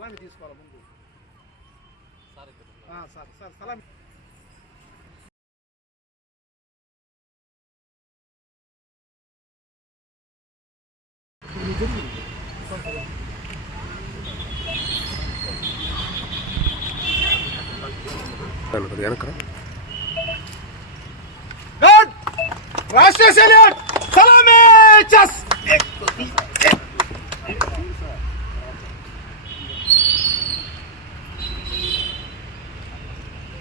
సలామి తీసుకోవాలి ముందు. Sir sir రాష్ట్రీయ సెల్యూట్ సలామి!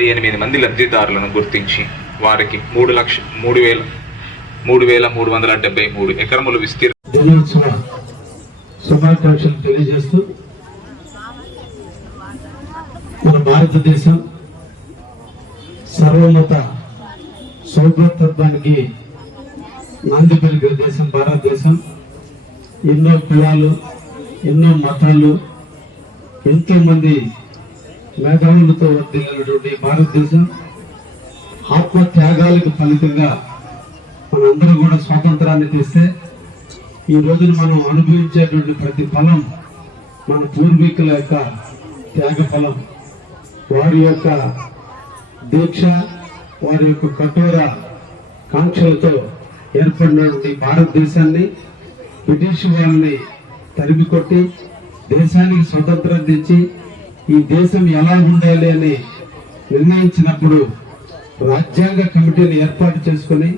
ముప్పై ఎనిమిది మంది లబ్ధిదారులను గుర్తించి వారికి మూడు లక్ష మూడు వేల మూడు వేల మూడు వందల డెబ్బై మూడు ఎకరములు విస్తీర్ణ దినోత్సవ శుభాకాంక్షలు తెలియజేస్తూ మన భారతదేశం సర్వమత సౌభ్రతత్వానికి నాంది పలికిన దేశం భారతదేశం. ఎన్నో కులాలు ఎన్నో మతాలు ఎంతోమంది మేధావులతో వర్దిల్లినటువంటి భారతదేశం ఆత్మ త్యాగాలకు ఫలితంగా మనందరూ కూడా స్వాతంత్రాన్ని తెస్తే ఈ రోజున మనం అనుభవించేటువంటి ప్రతి ఫలం మన పూర్వీకుల యొక్క త్యాగ ఫలం వారి యొక్క దీక్ష వారి యొక్క కఠోర కాంక్షలతో ఏర్పడినటువంటి భారతదేశాన్ని బ్రిటిష్ వాళ్ళని తరిమి కొట్టి దేశానికి స్వతంత్రం తెచ్చి ఈ దేశం ఎలా ఉండాలి అని నిర్ణయించినప్పుడు రాజ్యాంగ కమిటీని ఏర్పాటు చేసుకుని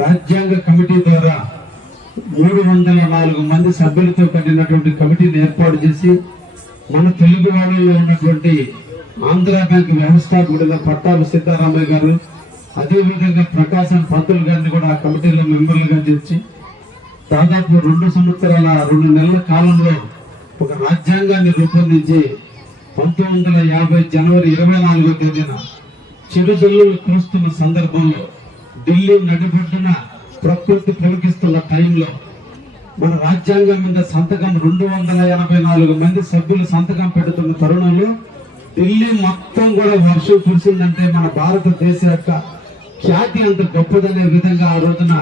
రాజ్యాంగ కమిటీ ద్వారా మూడు వందల నాలుగు మంది సభ్యులతో కట్టినటువంటి కమిటీని ఏర్పాటు చేసి మన తెలుగు వాళ్ళలో ఉన్నటువంటి ఆంధ్ర బ్యాంక్ వ్యవస్థాపకుడిగా పట్టాభి సీతారామయ్య గారు అదేవిధంగా ప్రకాశం పంతులు గారిని కూడా ఆ కమిటీలో మెంబర్లుగా చేర్చి దాదాపు రెండు సంవత్సరాల రెండు నెలల కాలంలో ఒక రాజ్యాంగాన్ని రూపొందించి పంతొమ్మిది వందల యాభై జనవరి ఇరవై నాలుగో తేదీన చిరుజల్లులు కురుస్తున్న సందర్భంలో ఢిల్లీ నడిబొడ్డున ప్రకృతి పులకిస్తున్న టైంలో మన రాజ్యాంగం మీద సంతకం రెండు వందల ఎనభై నాలుగు మంది సభ్యులు సంతకం పెడుతున్న తరుణంలో ఢిల్లీ మొత్తం కూడా వర్షం కురిసిందంటే మన భారతదేశ యొక్క ఖ్యాతి అంత గొప్పదనే విధంగా ఆ రోజున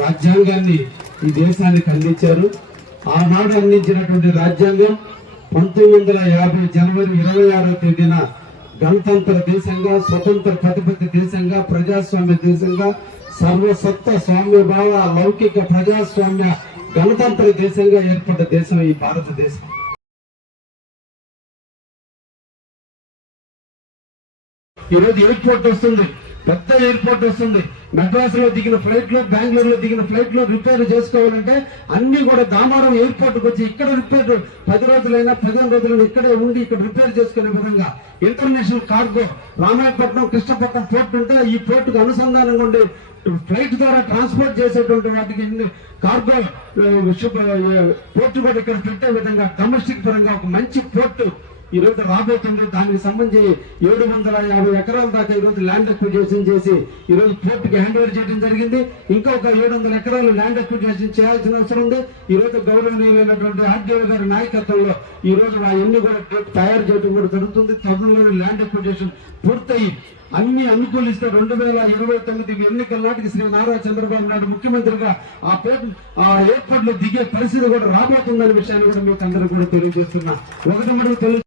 రాజ్యాంగాన్ని ఈ దేశానికి అందించారు. ఆనాడు అందించినటువంటి రాజ్యాంగం పంతొమ్మిది వందల యాభై జనవరి ఇరవై ఆరో తేదీన గణతంత్ర దేశంగా స్వతంత్ర ప్రతిపత్తి దేశంగా ప్రజాస్వామ్య దేశంగా సర్వసత్త స్వామ్య భావ లౌకిక ప్రజాస్వామ్య గణతంత్ర దేశంగా ఏర్పడ్డ దేశం ఈ భారతదేశం. ఈరోజు ఎయిర్పోర్ట్ వస్తుంది. పెద్ద ఎయిర్పోర్ట్ వస్తుంది. మెడ్రాస్లో దిగిన ఫ్లైట్లో బెంగళూరు లో దిగిన ఫ్లైట్లో రిపేర్ చేసుకోవాలంటే అన్ని కూడా దామారం ఎయిర్పోర్ట్ వచ్చి ఇక్కడ రిపేర్ పది రోజులైనా పదిహేను రోజులైనా ఇక్కడే ఉండి ఇక్కడ రిపేర్ చేసుకునే విధంగా international cargo Ramayapatnam Krishnapatnam port ఉంటే ఈ పోర్ట్కు అనుసంధానంగా ఉండి ఫ్లైట్ ద్వారా ట్రాన్స్పోర్ట్ చేసేటువంటి వాటికి కార్గో పోర్ట్ కూడా ఇక్కడ పెట్టే విధంగా డొమెస్టిక్ పరంగా ఒక మంచి పోర్టు ఈ రోజు రాబోతుంది దానికి సంబంధించి ఏడు వందల యాభై ఎకరాల దాకా ఈ రోజు ల్యాండ్ అక్విజేషన్ చేసి ఈ రోజు హ్యాండ్ ఓవర్ చేయడం జరిగింది. ఇంకొక ఏడు వందల ఎకరాలు ల్యాండ్ అక్విజేషన్ చేయాల్సిన అవసరం ఉంది. ఈ రోజు ఆర్డీఓ గారి నాయకత్వంలో ఈ రోజు అవన్నీ కూడా తయారు చేయడం కూడా జరుగుతుంది. త్వరలోనే ల్యాండ్ అక్విజేషన్ పూర్తయి. అన్ని అనుకూలిస్తే రెండు వేల ఇరవై తొమ్మిది ఎన్నికల నాటికి శ్రీ నారా చంద్రబాబు నాయుడు ముఖ్యమంత్రిగా ఆ పేరు ఆ ఏర్పాట్లు దిగే పరిస్థితి కూడా రాబోతుందనే విషయాన్ని కూడా మీకు అందరూ కూడా తెలియజేస్తున్నా. ఒకటి మనకు తెలుసు